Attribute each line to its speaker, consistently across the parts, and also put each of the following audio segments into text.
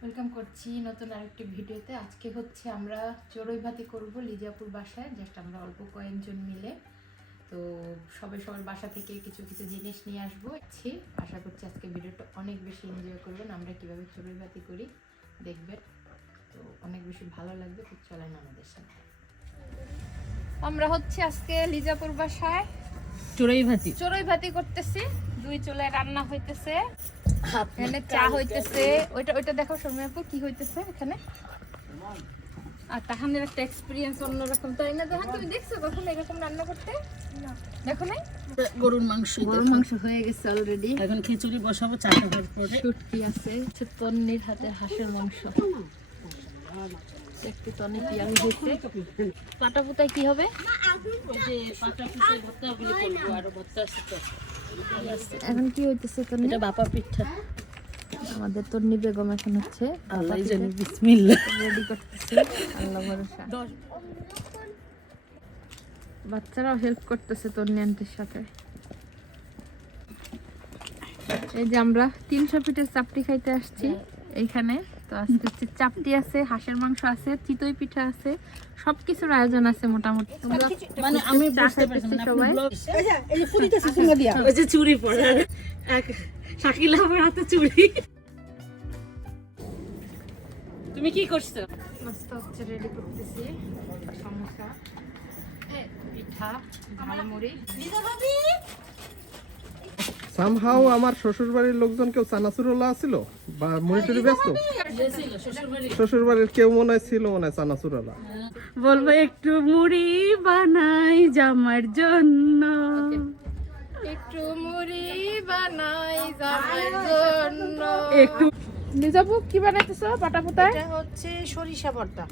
Speaker 1: Welcome করছি নতুন আরেকটি ভিডিওতে। আজকে হচ্ছে আমরা চড়ুই ভাতি করব লিজাপুর বাসায় জাস্ট আমরা অল্প কয়েকজন মিলে। তো সবে সবার বাসা থেকে কিছু কিছু জিনিস নিয়ে আসব। ছি, আশা করছি আজকে ভিডিওটা অনেক বেশি এনজয় করবেন। আমরা কীভাবে চড়ুই ভাতি করি দেখবেন। তো অনেক বেশি ভালো লাগবে তো চলেন আমাদের সাথে আমরা হচ্ছে আজকে লিজাপুর বাসায়
Speaker 2: চড়াই ভাতি
Speaker 1: চড়ুই ভাতি করতেছি। দুই চুলায় রান্না হইতেছে। এখানে চা হইতেছে। ওইটা ওইটা দেখো সৌম্য আপু কি হইতেছে এখানে? আর তাহানের একটা এক্সপিরিয়েন্স অন্যরকম তাই না তাহান? তুমি দেখছ কখনো এরকম রান্না করতে? দেখো নাই?
Speaker 2: গরুর মাংস
Speaker 1: গরুর মাংস হয়ে গেছে অলরেডি
Speaker 2: এখন খিচুড়ি বসাবো চা খাওয়ার পরে।
Speaker 1: শুটকি আছে তন্নির হাতে হাঁসের মাংস। একটু তন্নি পিয়াজ হয়েছে। পাটা পুতায় কি হবে?
Speaker 2: যে পাটা ভর্তা করব আর ভর্তা আছে তো।
Speaker 1: এখন কি হইতেছে তন্নি
Speaker 2: এটা বাপা পিঠা।
Speaker 1: আমাদের তন্নি বেগম এখন হচ্ছে
Speaker 2: আল্লাহ জানি বিসমিল্লাহ।
Speaker 1: রেডি করতেছি আল্লাহ ভরসা। বাচ্চারাও হেল্প করতেছে তন্নি আন্টির সাথে। এই যে আমরা তিনশো ফিটের চাপটি খাইতে আসছি এইখানে। তো আজকে হচ্ছে চাপটি আছে হাঁসের মাংস আছে চিতই পিঠা আছে সবকিছুর আয়োজন আছে মোটামুটি। তোমরা
Speaker 2: মানে আমি বুঝতে পারছি
Speaker 1: সবাই।
Speaker 2: সবাই ওই যে চুড়ি পরে এক শাকিলা আমার হাতে চুড়ি তুমি কি করছ?
Speaker 1: নাস্তা হচ্ছে রেডি করতেছি সমোসা পিঠা ঝালমুড়ি।
Speaker 3: সামহাও আমার শ্বশুর বাড়ির লোকজন কেউ চানাচুরওয়ালা আছিল? বা মনিটরি ব্যস্ত?
Speaker 2: শ্বশুর
Speaker 3: বাড়ির কেউ মনে হয় ছিল মনে হয় চানাচুরওয়ালা।
Speaker 2: বলব একটু মুড়ি বানাই জামার জন্য।
Speaker 1: একটু মুড়ি বানাই যাবার জন্য।
Speaker 2: একটু
Speaker 1: নিজাবু কি বানাইতেছো পাটা পুতায়
Speaker 4: এটা হচ্ছে সরিষা ভর্তা।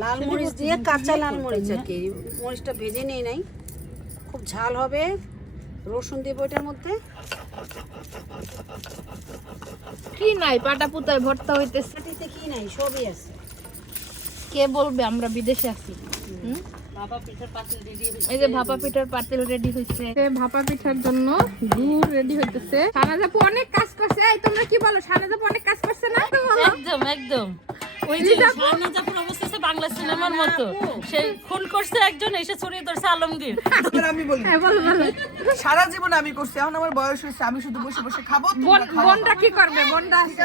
Speaker 4: লাল মরিচ দিয়ে কাঁচা লাল মরিচ আর কি। মরিচটা ভেজে নেই নাই। খুব ঝাল হবে। রসুন দেবো এটার মধ্যে।
Speaker 1: কি নাই পাটা পুতায় ভর্তা হইতেছে।
Speaker 4: কি নাই সবই আছে।
Speaker 1: কে বলবে আমরা বিদেশে আছি। হুম? এই যে ভাপা পিঠার পাতিল রেডি হইছে। ভাপা পিঠার জন্য গুড় রেডি হইতেছে। সানাজাপু অনেক কাজ করছে। এই তোমরা কি বলো সানাজাপু অনেক কাজ করছে না
Speaker 2: একদম একদম। ওই যে জাফর অবস্থা আছে বাংলা সিনেমার মতো সে খুন করছে একজন এসে ছড়িয়ে ধরছে আলমগীর।
Speaker 5: এবার আমি বলি।
Speaker 1: হ্যাঁ বলো বলো।
Speaker 5: সারা জীবন আমি করছি এখন আমার বয়স হয়েছে আমি শুধু বসে বসে খাব তোমরা খাও।
Speaker 1: বোনটা কি করবে? বোনটা আছে।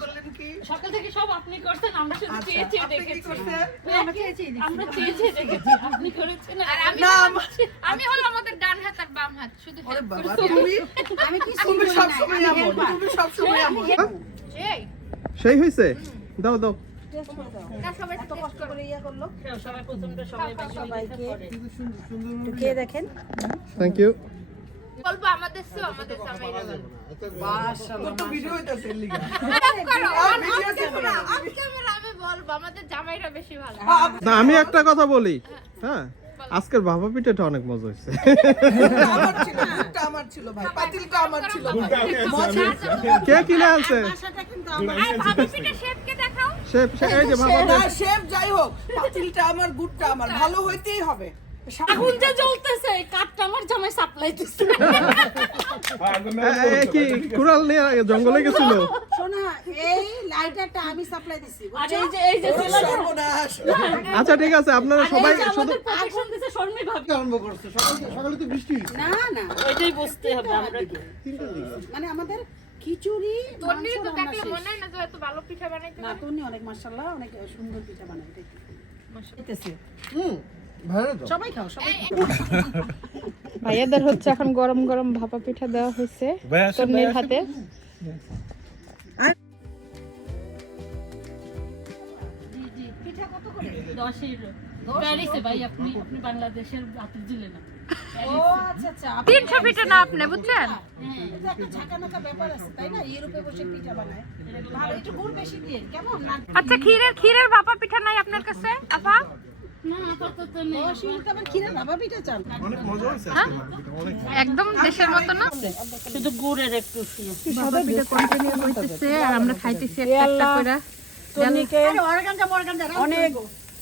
Speaker 5: করলেন কি?
Speaker 2: সকাল থেকে সব আপনি করছেন আমরা শুধু চেয়ে চেয়ে
Speaker 5: আপনি কি
Speaker 2: দেখেছি।
Speaker 5: করছেন?
Speaker 2: আমরা চেয়ে চেয়ে দেখেছি আপনি করেছেন। আর আমি
Speaker 5: না আমার-
Speaker 1: আমি হলো আমাদের ডান হাত আর বাম হাত শুধু
Speaker 5: ওরে বাবা তুমি
Speaker 4: আমি কি
Speaker 5: তুমি সব সময় এমন তুমি সব সময় এমন।
Speaker 1: এই।
Speaker 3: সেই হয়েছে? দাও দাও।
Speaker 1: না সবাই টেস্ট
Speaker 4: করে ইয়া করল
Speaker 2: সবাই প্রথমটা সবাই
Speaker 4: সবাইকে একটু খেয়ে দেখেন
Speaker 3: থ্যাংক ইউ
Speaker 1: আমাদের সে আমাদের
Speaker 5: তো ভিডিও হইতাছে লিগা
Speaker 1: ক্যামেরা আমি বলব আমাদের জামাইরা বেশি ভালো
Speaker 3: না আমি একটা কথা বলি। হ্যাঁ আজকের ভাপা পিঠাটা অনেক মজা হয়েছে।
Speaker 5: আমার ছিল দুধটা আমার ছিল ভাই পাতিলটা আমার। ছিল
Speaker 3: কে কিনে আনছে
Speaker 1: পিঠা শেফকে
Speaker 3: সে- এই যে
Speaker 5: না শেফ যাই হোক পাতিলটা আমার গুড়টা আমার ভালো হইতেই হবে।
Speaker 2: আগুন যে জ্বলতেছে কাঠটা আমার জামাই সাপ্লাই দিচ্ছে
Speaker 3: এ কি কুড়াল নিয়ে জঙ্গলে গেছিল?
Speaker 4: শোনা এই লাইটারটা আমি সাপ্লাই দিছি
Speaker 2: আর এই যে এই যে
Speaker 3: আচ্ছা ঠিক আছে আপনারা সবাই শুধু
Speaker 2: প্রোটেকশন দিছে শর্মি ভাবি।
Speaker 4: না না।
Speaker 2: ওইটাই বুঝতে হবে আমরা
Speaker 4: মানে আমাদের খিচুড়ি
Speaker 1: তন্নি তো দেখলে মনে হয় না যে এত ভালো পিঠা বানাইতে
Speaker 4: না তন্নি অনেক মাশাআল্লাহ অনেক সুন্দর পিঠা বানায়।
Speaker 3: হুম ভালো তো।
Speaker 4: সবাই খাও সবাই
Speaker 1: ভাইয়াদের হচ্ছে এখন গরম গরম ভাপা পিঠা দেওয়া হয়েছে তন্নির হাতে।
Speaker 2: দশের প্যারিসে ভাই আপনি আপনি বাংলাদেশের হাতে দিলে না।
Speaker 1: তিনশো পিঠা না আপনি বুঝছেন?
Speaker 4: এটা একটা ঝাঁকানাকা ব্যাপার আছে তাই না? ইউরোপে বসে পিঠা বানায়। ভালো একটু গুড় বেশি দিয়ে কেমন? না
Speaker 1: আচ্ছা ক্ষীরের ক্ষীরের পিঠা নাই আপনার কাছে আপা?
Speaker 2: না আপাতত নেই।
Speaker 4: ও শিউলিতে আবার ক্ষীরের ভাপা পিঠা চান।
Speaker 1: একদম দেশের মতো না?
Speaker 2: শুধু গুড়ের একটু
Speaker 1: ভাপা পিঠা কন্টিনিউ হইতেছে আর আমরা খাইতেছি একটা একটা করে
Speaker 4: অনেক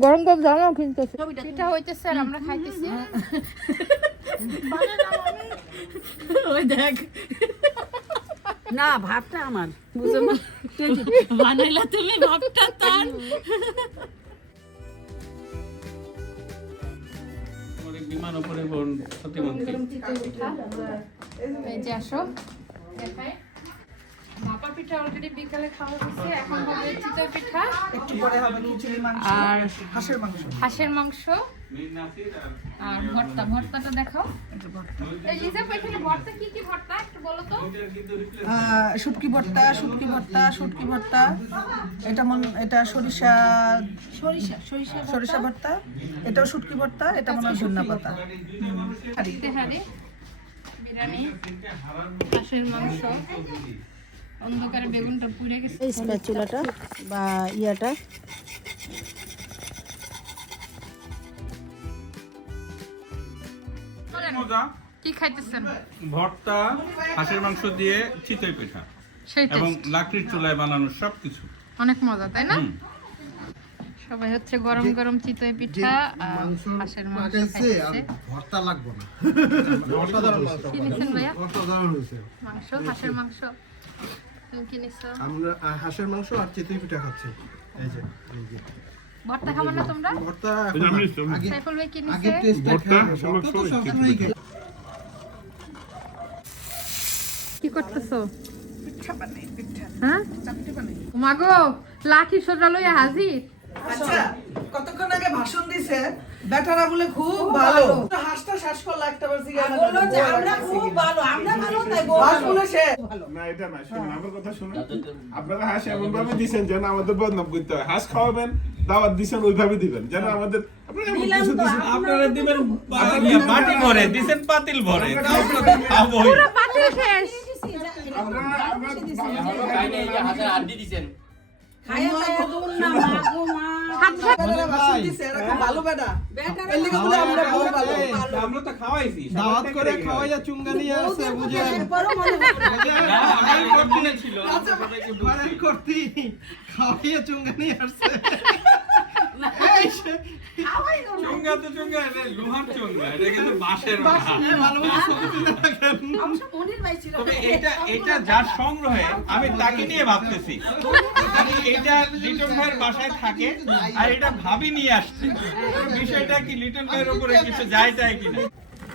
Speaker 1: গরম গরম জামাও কিনতেছি। পিঠা হইতেছে আর আমরা খাইতেছি।
Speaker 2: ওই দেখ।
Speaker 4: না ভাতটা আমার।
Speaker 2: বানাইলা তুমি ভাবটা তার।
Speaker 6: বিমান উপরে প্রতিমন্ত্রী
Speaker 1: এই যে আসো। দেখাই। ভাপা পিঠা অলরেডি বিকালে খাওয়া হয়েছে এখন হবে চিতই পিঠা।
Speaker 5: একটু পরে হবে খিচুড়ি মাংস
Speaker 1: আর
Speaker 5: হাঁসের মাংস।
Speaker 1: হাঁসের মাংস। আর ভর্তা ভর্তাটা দেখাও। এই লিজা এখানে ভর্তা কি কি ভর্তা একটু বলো তো।
Speaker 5: শুটকি ভর্তা শুটকি ভর্তা শুটকি ভর্তা। এটা মন এটা সরিষা
Speaker 4: সরিষা সরিষা
Speaker 5: সরিষা ভর্তা এটাও শুটকি ভর্তা এটা মনে হয় ধন্যা পাতা।
Speaker 1: বিরিয়ানি হাঁসের মাংস। অন্ধকারে বেগুনটা পুড়ে গেছে।
Speaker 4: এই স্প্যাচুলাটা বা ইয়াটা।
Speaker 6: মজা।
Speaker 1: কি খাইতেছেন?
Speaker 6: ভর্তা হাঁসের মাংস দিয়ে চিতই পিঠা
Speaker 1: সেই
Speaker 6: এবং লাকড়ির চুলায় বানানো সবকিছু।
Speaker 1: অনেক মজা তাই না? সবাই হচ্ছে গরম গরম চিতই পিঠা আর হাঁসের মাংস খাইতেছে।
Speaker 3: ভর্তা লাগবে না। অসাধারণ হয়েছে।
Speaker 1: মাংস হাঁসের মাংস।
Speaker 3: আমরা হাঁসের মাংস আর চিতই পিঠা খাচ্ছি। এই যে এই যে।
Speaker 1: ভর্তা খাব না তোমরা?
Speaker 3: ভর্তা আগে
Speaker 1: সাইফুল ভাই কি
Speaker 3: আগে
Speaker 1: নিছে
Speaker 3: টেস্টটা ভর্তা তো সবসময়
Speaker 1: কি। করতেছো?
Speaker 5: পিঠা বানাই পিঠা।
Speaker 1: হ্যাঁ?
Speaker 5: চাপটি বানাই।
Speaker 1: মাগো লাঠি সোজা লইয়া হাজির।
Speaker 5: আচ্ছা কতক্ষণ আগে দিছে বেটারা বলে খুব ভালো। হাসটা শ্বাস করল একটা বার জিজ্ঞাসা বলল যে আমরা খুব ভালো আমরা ভালো তাই হাস বলে সে
Speaker 7: না এটা না শুনুন আমার কথা শুনুন। আপনারা হাঁস এমন ভাবে দিচ্ছেন যেন আমাদের বদনাম করতে হয়। হাঁস খাওয়াবেন দাওয়াত দিচ্ছেন ওইভাবে দিবেন যেন আমাদের আপনারা এমন কিছু দিচ্ছেন
Speaker 6: আপনারা দিবেন বাটি ভরে দিছেন পাতিল ভরে। খাবোই।
Speaker 1: পাতিল শেষ।
Speaker 7: আমরা
Speaker 5: আমরা ভালো
Speaker 6: আমরা তো খাওয়াইছি
Speaker 3: দাওয়াত করে খাওয়াইয়া চুঙ্গা নিয়ে আসছে বুঝে
Speaker 6: আমাদের
Speaker 3: মানে খাওয়াইয়া চুঙ্গা নিয়ে আসছে
Speaker 6: চুঙ্গা তো চুঙ্গা এটা লোহার চুঙ্গা এটা কিন্তু বাঁশের না।
Speaker 3: ভালো ভালো ছবি তুলে রাখেন।
Speaker 6: তবে এটা এটা যার সংগ্রহে আমি তাকে নিয়ে ভাবতেছি। মানে এটা লিটন ভাইয়ের বাসায় থাকে আর এটা ভাবি নিয়ে আসছে। বিষয়টা কি লিটন ভাইয়ের উপরে কিছু যায় যায় কিনা?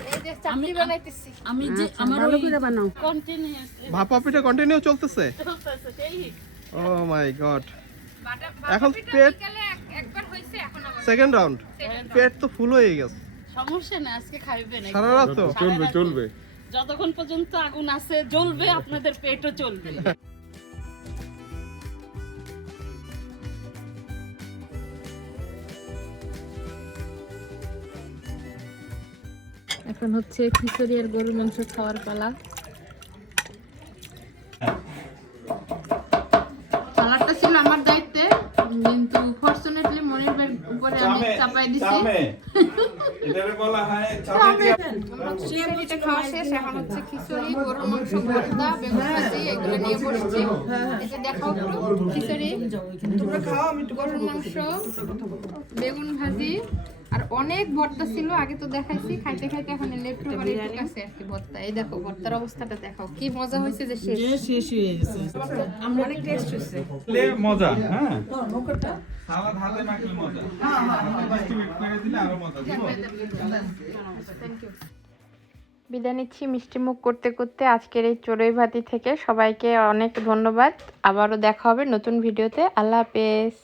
Speaker 1: এই যে চাটনি বানাইতেছি।
Speaker 2: আমি যে আমার
Speaker 4: ভালো করে বানাও।
Speaker 2: কন্টিনিউয়াসলি
Speaker 3: ভাপা পিঠা কন্টিনিউ চলতেছে?
Speaker 2: চলতেছে
Speaker 3: ও মাই গড এখন পেট-
Speaker 1: একবার হইছে
Speaker 3: সেকেন্ড রাউন্ড পেট তো ফুল হয়ে গেছে।
Speaker 2: সমস্যা না আজকে খাইবে না
Speaker 3: সারা রাত তো।
Speaker 2: চলবে চলবে। যতক্ষণ পর্যন্ত আগুন আছে জ্বলবে আপনাদের পেটও চলবে।
Speaker 1: এখন হচ্ছে খিচুড়ি আর গরুর মাংস খাওয়ার পালা পালাটা ছিল আমার দায়িত্বে কিন্তু ফরচুনেটলি মনির ভাইয়ের উপরে আমি চাপাই দিছি
Speaker 6: এটারে বলা হয় চামে দিয়ে
Speaker 1: খিচুড়িটা খাওয়া শেষ এখন হচ্ছে খিচুড়ি গরুর মাংস ভর্তা বেগুন ভাজি এগুলো নিয়ে বসছি। এই দেখাও একটু খিচুড়ি।
Speaker 5: তোমরা খাও আমি একটু
Speaker 1: গরুর মাংস বেগুন ভাজি আর অনেক ভর্তা ছিল আগে তো দেখাইছি খাইতে খাইতে এখন লেফট ওভারে আছে আর কি ভর্তা। এই দেখো ভর্তার অবস্থাটা দেখাও কি মজা হয়েছে যে শেষ।
Speaker 5: শেষ হয়ে গেছে আমরা অনেক টেস্ট হয়েছে।
Speaker 6: মজা হ্যাঁ। সালাদ হাতে মাখলে মজা। ডিস্ট্রিবিউট করে দিলে আরও মজা দিব?
Speaker 1: বিদায় নিচ্ছি মিষ্টি মুখ করতে করতে আজকের এই চড়ুই ভাতি থেকে। সবাইকে অনেক ধন্যবাদ। আবারও দেখা হবে নতুন ভিডিওতে। আল্লাহ হাফেজ।